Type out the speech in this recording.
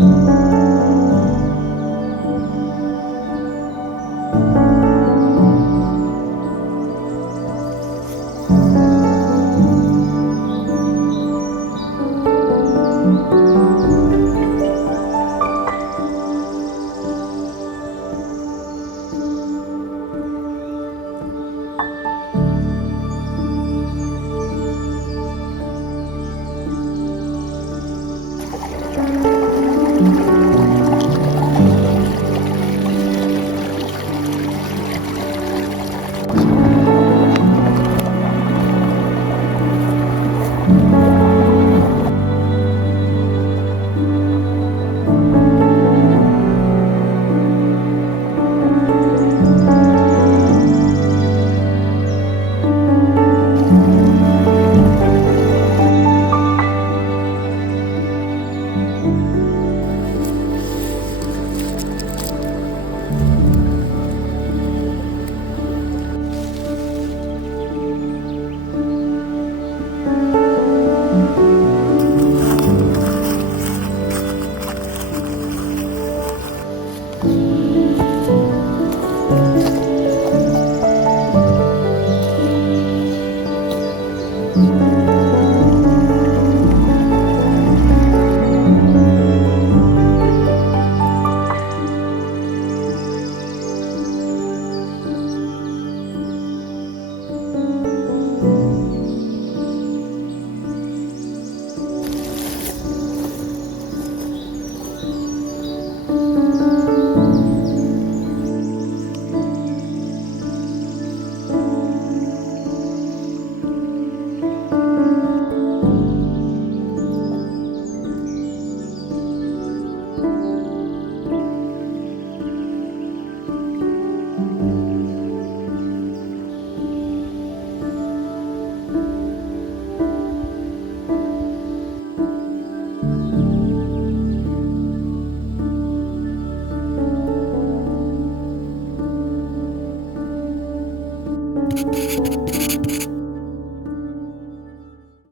mm フフ。